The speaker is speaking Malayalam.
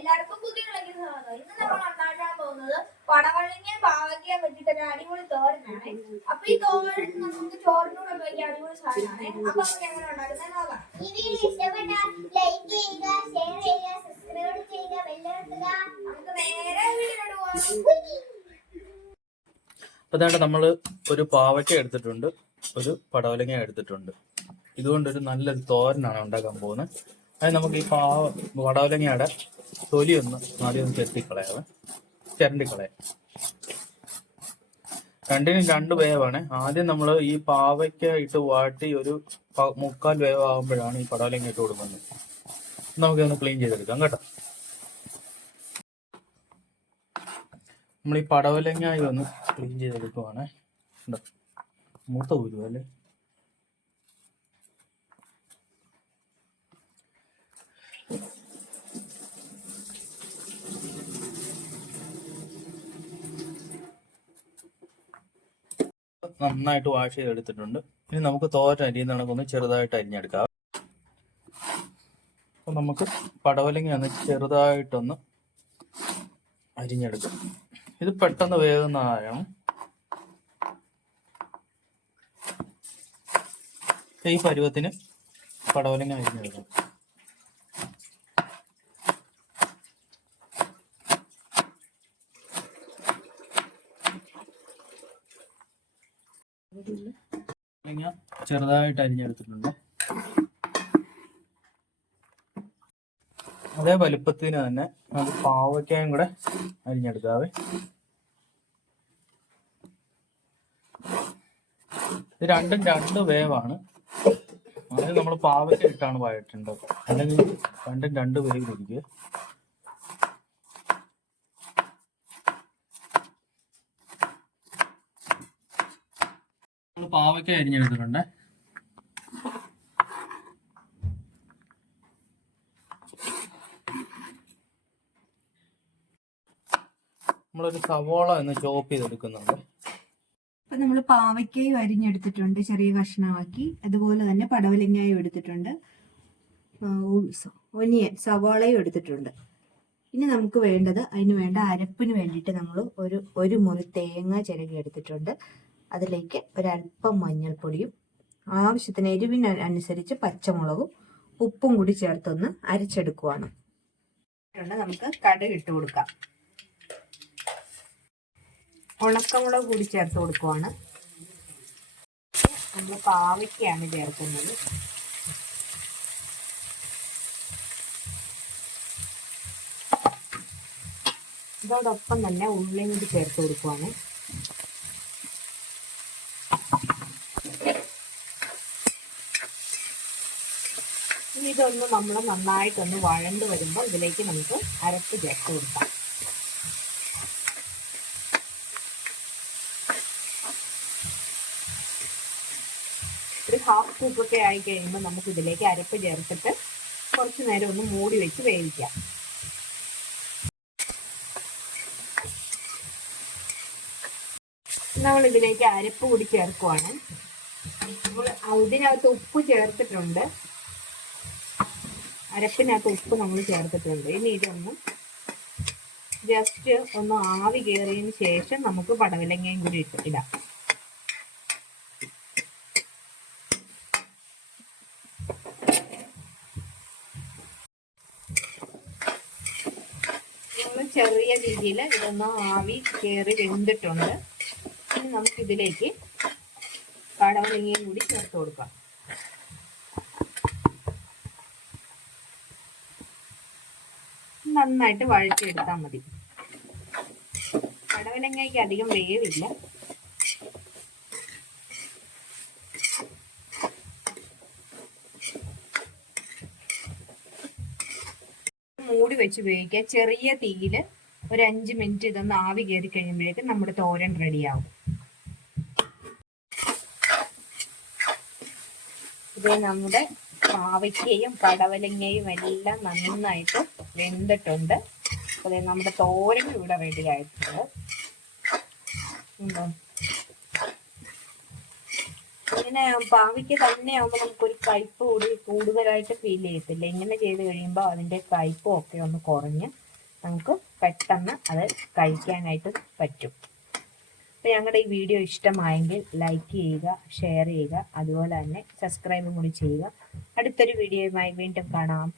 എല്ലാവർക്കും പുതിയ ഇന്ന് നമ്മൾ ഉണ്ടാക്കാൻ പോകുന്നത് പടവലങ്ങയും പാവയ്ക്കയും വെച്ചിട്ടൊരു അടിപൊളി തോരനാണ്. അപ്പൊ ഈ തോരൻ നമുക്ക് ചോറിനൂടെ കഴിക്കാൻ അടിപൊളി സാധനമാണ്. അപ്പൊ നമുക്ക് എങ്ങനെ ഉണ്ടാക്കുന്നത് നോക്കാം. ഈ വീഡിയോ ഇഷ്ടപ്പെട്ടാൽ ലൈക്ക് ചെയ്യുക, ഷെയർ ചെയ്യുക, സബ്സ്ക്രൈബ് ചെയ്യുക, ബെല്ലൈക്കൺ അമർത്തുക. നമുക്ക് നേരെ വീഡിയോയിലോട്ട് പോകാം. അതാണ്ട് നമ്മൾ ഒരു പാവയ്ക്ക എടുത്തിട്ടുണ്ട്, ഒരു പടവലങ്ങ എടുത്തിട്ടുണ്ട്. ഇതുകൊണ്ടൊരു നല്ലൊരു തോരനാണ് ഉണ്ടാക്കാൻ പോകുന്നത്. അത് നമുക്ക് ഈ പടവലങ്ങയുടെ തൊലിയൊന്ന് ആദ്യം ഒന്ന് ചിരണ്ടിക്കളയാം. രണ്ടിനും രണ്ട് വേവാണ്. ആദ്യം നമ്മൾ ഈ പാവയ്ക്ക ഇട്ട് വാട്ടി ഒരു 3/4 വേവാകുമ്പോഴാണ് ഈ പടവലങ്ങ ഇട്ട് കൊടുക്കുന്നത്. നമുക്കിതൊന്ന് ക്ലീൻ ചെയ്തെടുക്കാം കേട്ടോ. നമ്മൾ ഈ പടവലങ്ങ ഒന്ന് ക്ലീൻ ചെയ്തെടുക്കുവാണ്. മൂത്ത ഊരുവ അല്ലേ. നന്നായിട്ട് വാഷ് ചെയ്തെടുത്തിട്ടുണ്ട്. ഇനി നമുക്ക് തോരൻ അരിയുന്ന കണക്കൊന്ന് ചെറുതായിട്ട് അരിഞ്ഞെടുക്കാം. അപ്പൊ നമുക്ക് പടവലങ്ങ ഒന്ന് ചെറുതായിട്ടൊന്ന് അരിഞ്ഞെടുക്കാം. ഇത് പെട്ടെന്ന് വേകുന്നതാണ്. ഈ പരുവത്തിന് പടവലങ്ങ അരിഞ്ഞെടുക്കാം. ചെറുതായിട്ട് അരിഞ്ഞെടുത്തിട്ടുണ്ട്. അതേ വലുപ്പത്തിന് തന്നെ നമുക്ക് പാവയ്ക്കായും കൂടെ അരിഞ്ഞെടുക്കാവേ. ഇത് രണ്ടും രണ്ട് വേവാണ്. അതായത് നമ്മൾ പാവയ്ക്ക ഇട്ടാണ് വഴറ്റേണ്ടത്, അല്ലെങ്കിൽ രണ്ടും രണ്ട് വേവിലിരിക്കുക. പാവയ്ക്ക അരിഞ്ഞെടുത്തിട്ടുണ്ട്. നമ്മളൊരു സവോള ഒന്ന് ചോപ്പ് ചെയ്തെടുക്കുന്നുണ്ട്. അപ്പൊ നമ്മൾ പാവയ്ക്കയും അരിഞ്ഞെടുത്തിട്ടുണ്ട്, ചെറിയ കഷ്ണമാക്കി. അതുപോലെ തന്നെ പടവലങ്ങായും എടുത്തിട്ടുണ്ട്, ഒനിയൻ സവാളയും എടുത്തിട്ടുണ്ട്. ഇനി നമുക്ക് വേണ്ടത്, അതിന് വേണ്ട അരപ്പിന് വേണ്ടിയിട്ട് നമ്മൾ ഒരു മുറി തേങ്ങ ചിരകി എടുത്തിട്ടുണ്ട്. അതിലേക്ക് ഒരല്പം മഞ്ഞൾപ്പൊടിയും ആവശ്യത്തിന് എരിവിനനുസരിച്ച് പച്ചമുളകും ഉപ്പും കൂടി ചേർത്തൊന്ന് അരച്ചെടുക്കുവാണ്. നമുക്ക് കടുക് ഇട്ട് കൊടുക്കാം. ഉണക്കമുളക് കൂടി ചേർത്ത് കൊടുക്കുവാണ്. നമ്മൾ പാവയ്ക്കാണ് ചേർക്കുന്നത്. ഇതോടൊപ്പം തന്നെ ഉള്ളിയും കൂടി ചേർത്ത് കൊടുക്കുവാണ്. ഇതൊന്ന് നമ്മൾ നന്നായിട്ടൊന്ന് വഴണ്ട് വരുമ്പോൾ ഇതിലേക്ക് നമുക്ക് അരപ്പ് ചേർത്ത് കൊടുക്കാം. ഒരു 1/2 കൂപ്പൊക്കെ ആയി കഴിയുമ്പോൾ നമുക്ക് ഇതിലേക്ക് അരപ്പ് ചേർത്തിട്ട് കുറച്ചു നേരം ഒന്ന് മൂടി വെച്ച് വേവിക്കാം. നമ്മൾ ഇതിലേക്ക് അരപ്പ് കൂടി ചേർക്കുവാണ്. നമ്മൾ ഇതിനകത്ത് ഉപ്പ് ചേർത്തിട്ടുണ്ട്, അരപ്പിനകത്ത് ഉപ്പ് നമ്മൾ ചേർത്തിട്ടുണ്ട്. ഇനി ഇതൊന്ന് ജസ്റ്റ് ഒന്ന് ആവി കയറിയതിന് ശേഷം നമുക്ക് പടവലങ്ങയും കൂടി ഇടാം. നമ്മൾ ചെറിയ രീതിയിൽ ഇതൊന്ന് ആവി കയറി വെന്തിട്ടുണ്ട്. ഇനി നമുക്കിതിലേക്ക് പടവലങ്ങയും കൂടി ചേർത്ത് കൊടുക്കാം. നന്നായിട്ട് വഴറ്റിയെടുത്താൽ മതി. പടവലങ്ങയ്ക്ക് അധികം വേവില്ല. മൂടി വെച്ച് വേവിക്കുക. ചെറിയ തീയിൽ ഒരു 5 മിനിറ്റ് ഇതൊന്ന് ആവി കയറി കഴിയുമ്പോഴേക്കും നമ്മുടെ തോരൻ റെഡിയാവും. ഇത് നമ്മുടെ പാവയ്ക്കയും പടവലങ്ങയും എല്ലാം നന്നായിട്ട് വെന്തിട്ടുണ്ട്. അതെ, നമ്മുടെ തോരൻ ഇവിടെ റെഡി ആയിട്ടുണ്ട്. ഇങ്ങനെ പാവയ്ക്ക തന്നെ ആകുമ്പോൾ നമുക്കൊരു കയ്പ് കൂടി കൂടുതലായിട്ട് ഫീൽ ചെയ്യത്തില്ല. ഇങ്ങനെ ചെയ്ത് കഴിയുമ്പോൾ അതിന്റെ കയ്പും ഒക്കെ ഒന്ന് കുറഞ്ഞ് നമുക്ക് പെട്ടെന്ന് അത് കഴിക്കാനായിട്ട് പറ്റും. അപ്പോൾ ഞങ്ങളുടെ ഈ വീഡിയോ ഇഷ്ടമായെങ്കിൽ ലൈക്ക് ചെയ്യുക, ഷെയർ ചെയ്യുക, അതുപോലെ തന്നെ സബ്സ്ക്രൈബും കൂടി ചെയ്യുക. അടുത്തൊരു വീഡിയോയുമായി വീണ്ടും കാണാം.